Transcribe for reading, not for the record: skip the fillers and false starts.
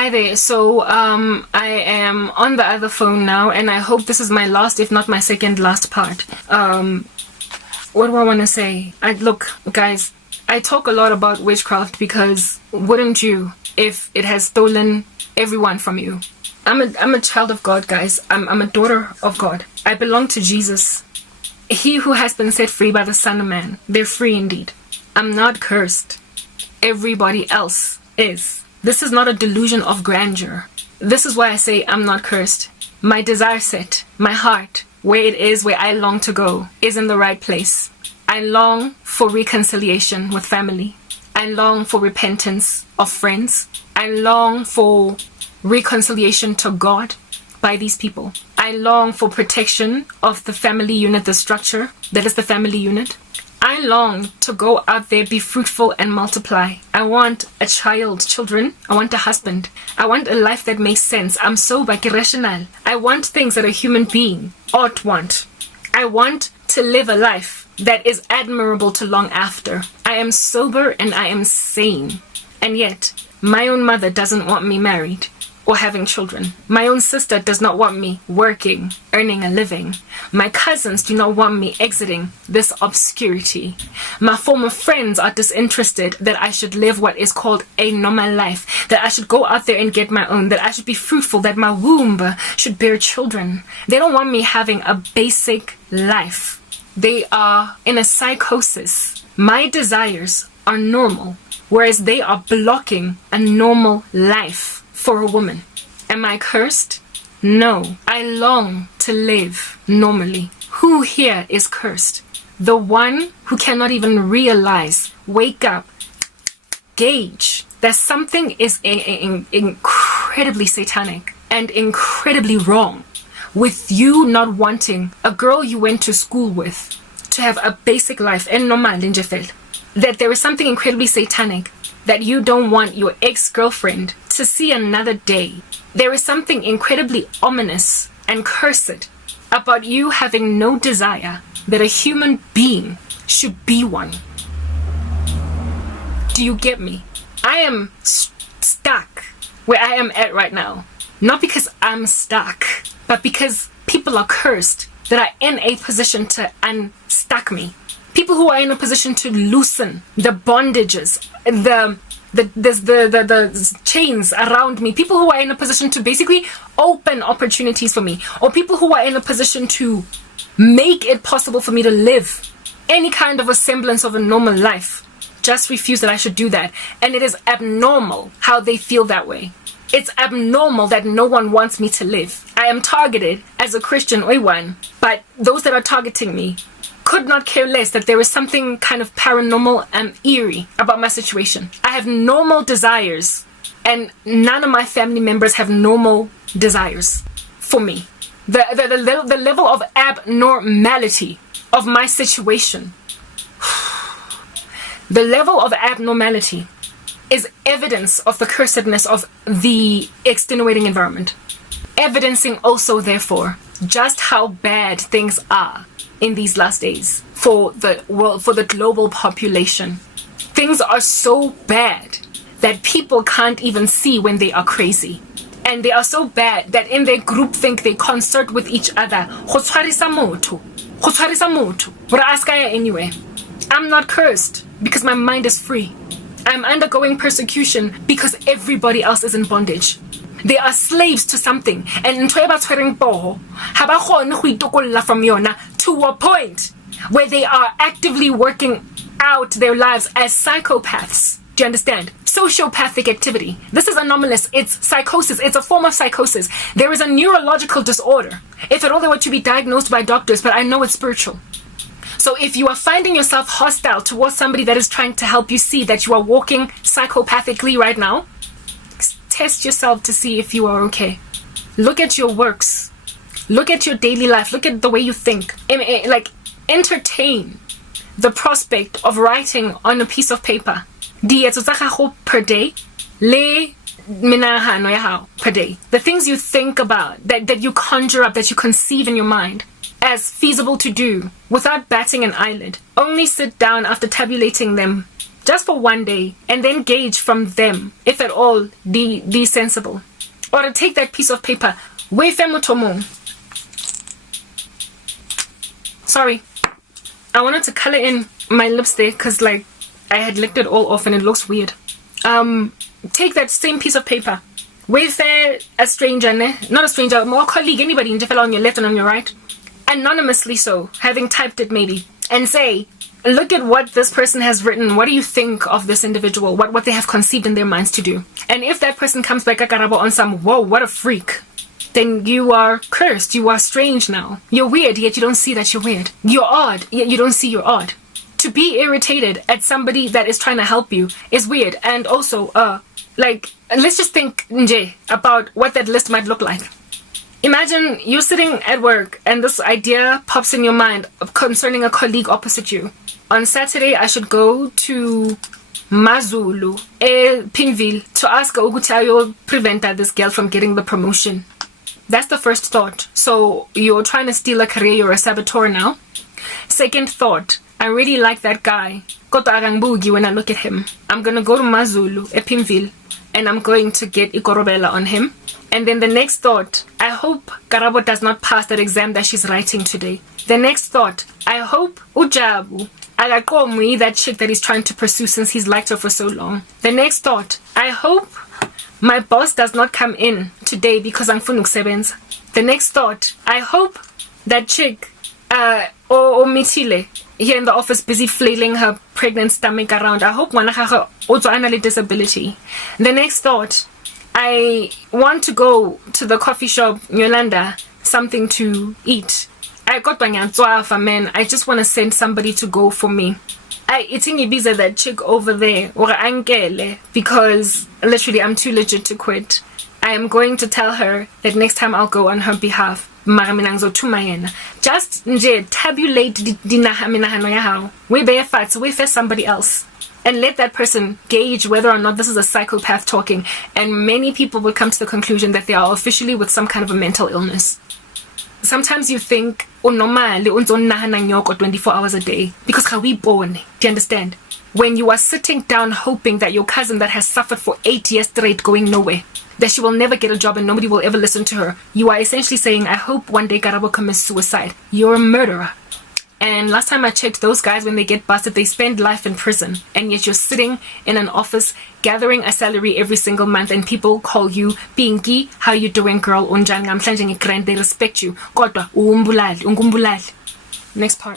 Hi there. So I am on the other phone now, and I hope this is my last, if not my second last part. What do I want to say? Look, guys, I talk a lot about witchcraft because wouldn't you if it has stolen everyone from you? I'm a child of God, guys. I'm a daughter of God. I belong to Jesus. He who has been set free by the Son of Man, they're free indeed. I'm not cursed. Everybody else is. This is not a delusion of grandeur. This is why I say I'm not cursed. My desire set, my heart, where it is, where I long to go, is in the right place. I long for reconciliation with family. I long for repentance of friends. I long for reconciliation to God by these people. I long for protection of the family unit, the structure that is the family unit. I long to go out there, be fruitful and multiply. I want a child, children. I want a husband. I want a life that makes sense. I'm sober, rational. I want things that a human being ought want. I want to live a life that is admirable to long after. I am sober and I am sane. And yet, my own mother doesn't want me married or having children. My own sister does not want me working, earning a living. My cousins do not want me exiting this obscurity. My former friends are disinterested that I should live what is called a normal life, that I should go out there and get my own, that I should be fruitful, that my womb should bear children. They don't want me having a basic life. They are in a psychosis. My desires are normal, whereas they are blocking a normal life for a woman. Am I cursed? No. I long to live normally. Who here is cursed? The one who cannot even realize, wake up, gauge that something is incredibly satanic and incredibly wrong with you not wanting a girl you went to school with to have a basic life and normal in Jefel. That there is something incredibly satanic that you don't want your ex-girlfriend to see another day. There is something incredibly ominous and cursed about you having no desire that a human being should be one. Do you get me? I am stuck where I am at right now. Not because I'm stuck, but because people are cursed that are in a position to unstuck me. People who are in a position to loosen the bondages, the chains around me. People who are in a position to basically open opportunities for me. Or people who are in a position to make it possible for me to live any kind of a semblance of a normal life. Just refuse that I should do that. And it is abnormal how they feel that way. It's abnormal that no one wants me to live. I am targeted as a Christian Oiwan, but those that are targeting me could not care less that there is something kind of paranormal and eerie about my situation. I have normal desires, and none of my family members have normal desires for me. The level of abnormality of my situation, the level of abnormality is evidence of the cursedness of the extenuating environment. Evidencing also, therefore, just how bad things are in these last days for the world, for the global population. Things are so bad that people can't even see when they are crazy. And they are so bad that in their groupthink they concert with each other. Anyway, I'm not cursed because my mind is free. I'm undergoing persecution because everybody else is in bondage. They are slaves to something. And from to a point where they are actively working out their lives as psychopaths. Do you understand? Sociopathic activity. This is anomalous. It's psychosis. It's a form of psychosis. There is a neurological disorder. If at all they were to be diagnosed by doctors, but I know it's spiritual. So if you are finding yourself hostile towards somebody that is trying to help you see that you are walking psychopathically right now, test yourself to see if you are okay. Look at your works. Look at your daily life. Look at the way you think. Like, entertain the prospect of writing on a piece of paper per day, per day. The things you think about, that you conjure up, that you conceive in your mind as feasible to do without batting an eyelid. Only sit down after tabulating them just for one day, and then gauge from them, if at all, the sensible. Or to take that piece of paper, sorry, I wanted to color in my lipstick because like I had licked it all off and it looks weird. Take that same piece of paper, wayfair a stranger, not a stranger, more colleague, anybody in on your left and on your right, anonymously so, having typed it maybe, and say, look at what this person has written. What do you think of this individual? What they have conceived in their minds to do? And if that person comes back on some, whoa, what a freak, then you are cursed. You are strange now. You're weird, yet you don't see that you're weird. You're odd, yet you don't see you're odd. To be irritated at somebody that is trying to help you is weird. And also, like, let's just think about what that list might look like. Imagine you're sitting at work and this idea pops in your mind concerning a colleague opposite you. On Saturday, I should go to Mazulu, Pinville, to ask Uguti prevent this girl from getting the promotion. That's the first thought. So you're trying to steal a career, you're a saboteur now. Second thought, I really like that guy. When I look at him, I'm gonna go to Mazulu, Pinville, and I'm going to get Ikorobela on him. And then the next thought, I hope Karabo does not pass that exam that she's writing today. The next thought, I hope Ujabu Agakomi, that chick that he's trying to pursue since he's liked her for so long. The next thought, I hope my boss does not come in today because I'm funuk sevens. The next thought, I hope that chick or Mitile here in the office busy flailing her pregnant stomach around. I hope one of also another disability. The next thought, I want to go to the coffee shop, Yolanda, something to eat. I got a man. I just want to send somebody to go for me. It's in Ibiza, that chick over there, or Angele, because literally I'm too legit to quit. I am going to tell her that next time I'll go on her behalf. Just tabulate the somebody else. And let that person gauge whether or not this is a psychopath talking. And many people will come to the conclusion that they are officially with some kind of a mental illness. Sometimes you think, 24 hours a day. Because how we born, do you understand? When you are sitting down hoping that your cousin that has suffered for 8 years straight going nowhere, that she will never get a job and nobody will ever listen to her, you are essentially saying, I hope one day Karabo commits suicide. You're a murderer. And last time I checked, those guys, when they get busted, they spend life in prison. And yet you're sitting in an office gathering a salary every single month and people call you Pinky, how you doing, girl? They respect you. Next part.